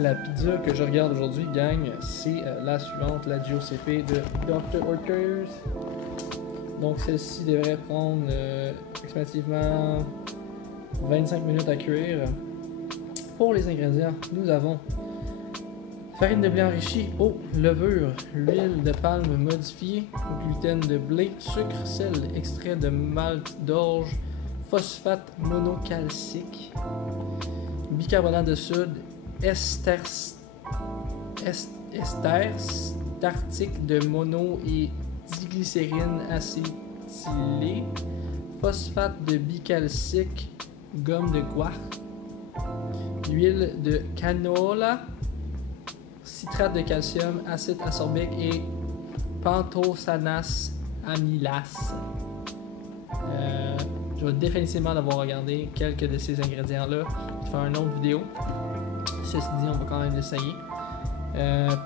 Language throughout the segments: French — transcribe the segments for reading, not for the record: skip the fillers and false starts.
La pizza que je regarde aujourd'hui, gang, c'est la suivante, la GOCP de Dr. Oetkers. Donc celle-ci devrait prendre approximativement 25 minutes à cuire. Pour les ingrédients, nous avons farine de blé enrichie, eau, levure, huile de palme modifiée, gluten de blé, sucre, sel, extrait de malt d'orge, phosphate monocalcique, bicarbonate de soude, esters tartique de mono et diglycérine acétylée, phosphate de bicalcique, gomme de guar, huile de canola, citrate de calcium, acide ascorbique et panthosanas amylase. Je vais définitivement devoir regarder quelques de ces ingrédients-là et faire une autre vidéo. Ceci dit, on va quand même l'essayer.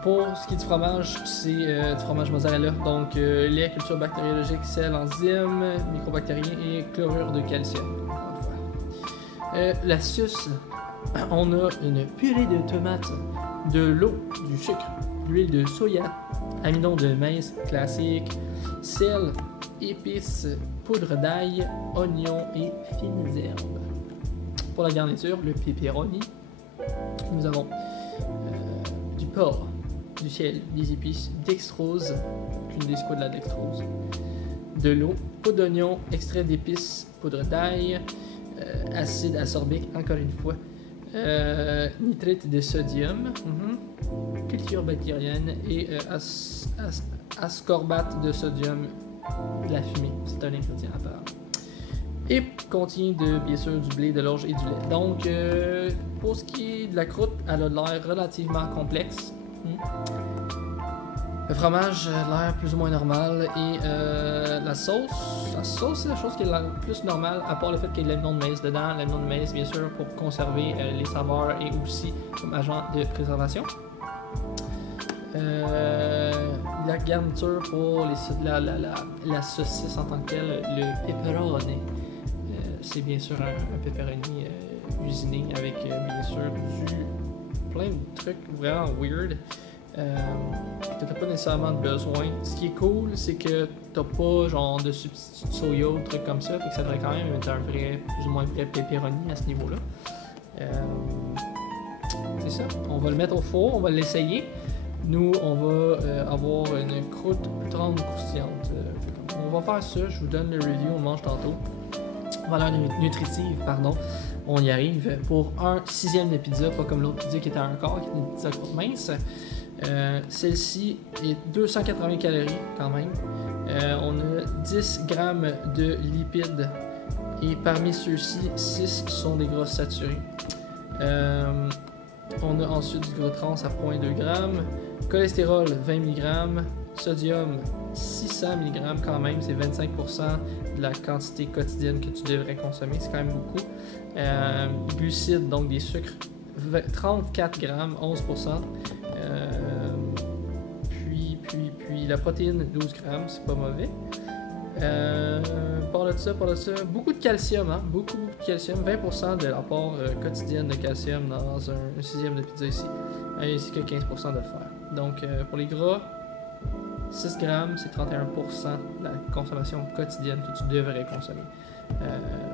Pour ce qui est du fromage, c'est du fromage mozzarella, donc lait, culture bactériologique, sel, enzymes, microbactériens et chlorure de calcium. L'astuce, on a une purée de tomates, de l'eau, du sucre, l'huile de soya, amidon de maïs classique, sel, épices, poudre d'ail, oignons et fines herbes. Pour la garniture, le pepperoni, nous avons du porc, du sel, des épices, dextrose, aucune idée c'est quoi de la dextrose, de l'eau, poudre d'oignon, extrait d'épices, poudre d'ail, acide ascorbique, encore une fois, nitrite de sodium, culture bactérienne et ascorbate de sodium, de la fumée, c'est un ingrédient à part. Et contient bien sûr du blé, de l'orge et du lait. Donc, pour ce qui est de la croûte, elle a l'air relativement complexe. Le fromage a l'air plus ou moins normal. Et la sauce c'est la chose qui est la plus normale, à part le fait qu'il y ait l'amidon de maïs dedans. L'amidon de maïs, bien sûr, pour conserver les saveurs et aussi comme agent de préservation. La garniture pour la saucisse en tant que telle, le pepperoni. C'est bien sûr un pepperoni usiné avec bien sûr plein de trucs vraiment weird que t'as pas nécessairement besoin. Ce qui est cool, c'est que t'as pas genre de substitut de soya ou trucs comme ça, fait que ça devrait quand même être un vrai, plus ou moins vrai pepperoni à ce niveau-là. C'est ça. On va le mettre au four, on va l'essayer. Nous, on va avoir une croûte plus grande croustillante. On va faire ça, je vous donne le review, on le mange tantôt. Valeur nutritive, pardon. On y arrive pour un 6e de pizza, pas comme l'autre pizza qui était à un quart, qui était une pizza croûte mince. Celle-ci est 280 calories quand même. On a 10 grammes de lipides et parmi ceux-ci, 6 sont des gras saturés. On a ensuite du gras trans à 0,2 g, cholestérol 20 mg, sodium 600 mg quand même, c'est 25% de la quantité quotidienne que tu devrais consommer, c'est quand même beaucoup. Glucides, donc des sucres, 34 g, 11%. Puis la protéine, 12 g, c'est pas mauvais. Par de ça, beaucoup de calcium, hein? Beaucoup de calcium, 20% de l'apport quotidien de calcium dans un 6e de pizza ici, ainsi que 15% de fer. Donc pour les gras, 6 grammes, c'est 31% de la consommation quotidienne que tu devrais consommer.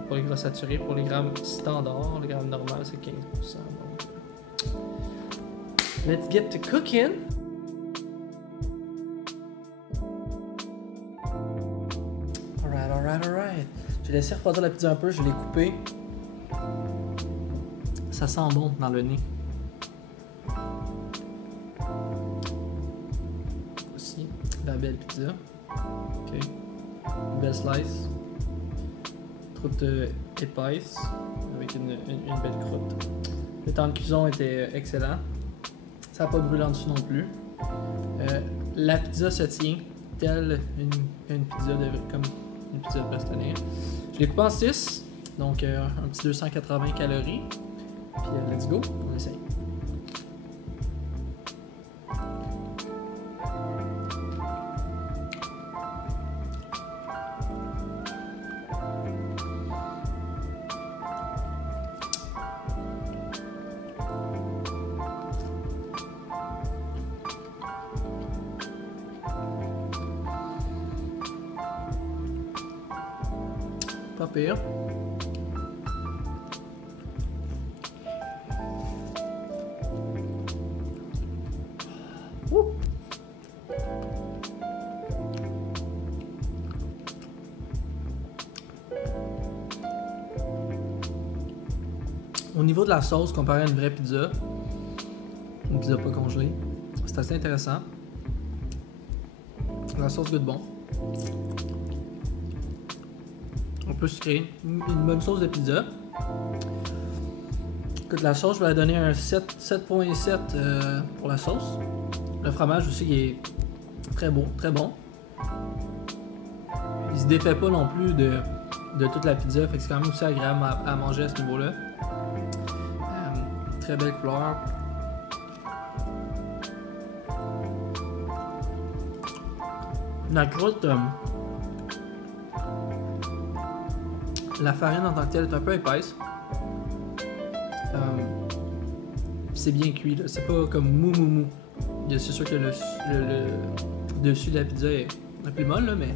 Pour les gras saturés, pour les grammes standards, le gramme normal, c'est 15%. Donc, let's get to cooking! Alright. J'ai laissé refroidir la pizza un peu, je l'ai coupée. Ça sent bon dans le nez. Voici la belle pizza. Ok. Une belle slice. Croûte épaisse avec une belle croûte. Le temps de cuisson était excellent. Ça n'a pas brûlé en dessous non plus. La pizza se tient telle une pizza comme une pizza devrait se tenir. Je l'ai coupé en 6, donc un petit 280 calories. Puis let's go, on essaye. Pas pire. Ouh. Au niveau de la sauce, comparé à une vraie pizza, une pizza pas congelée, c'est assez intéressant. La sauce goûte bon. Un peu sucré. Une bonne sauce de pizza. Écoute, la sauce, je vais la donner un 7.7 pour la sauce. Le fromage aussi, il est très beau, très bon. Il se défait pas non plus de toute la pizza, fait que c'est quand même aussi agréable à manger à ce niveau-là. Très belle couleur. La croûte, la farine en tant que telle est un peu épaisse. C'est bien cuit, là. C'est pas comme mou. C'est sûr que le dessus de la pizza est un peu molle, là, mais.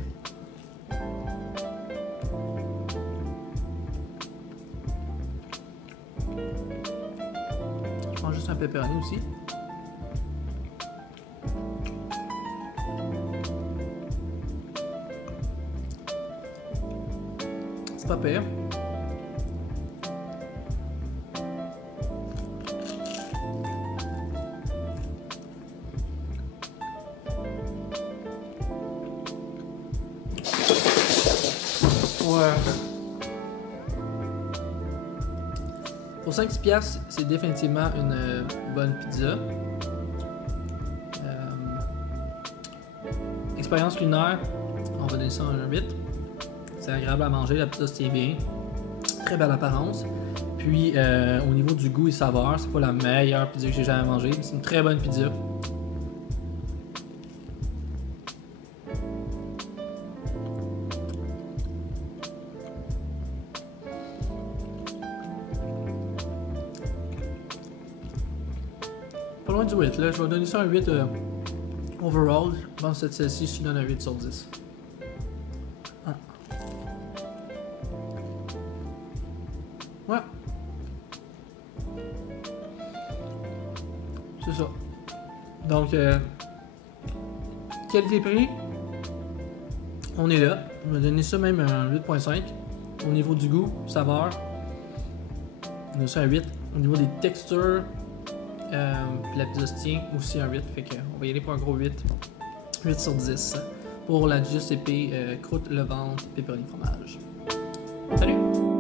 Je prends juste un pepperoni aussi. C'est pas pire. Ouais. Pour 5$, c'est définitivement une bonne pizza. Expérience culinaire, on va donner ça un 8. C'est agréable à manger, la pizza se tient bien. Très belle apparence. Puis au niveau du goût et saveur, c'est pas la meilleure pizza que j'ai jamais mangée, mais c'est une très bonne pizza. Pas loin du 8, là. Je vais donner ça un 8 overall. Je pense que celle-ci, je donne un 8 sur 10. Ah. Ouais. C'est ça. Donc, qualité-prix, on est là. Je vais donner ça même un 8.5. Au niveau du goût, saveur, on a ça un 8. Au niveau des textures, puis la pizza se tient aussi un 8, fait qu'on va y aller pour un gros 8. 8 sur 10 pour la GCP croûte, le ventre, pepperoni fromage. Salut!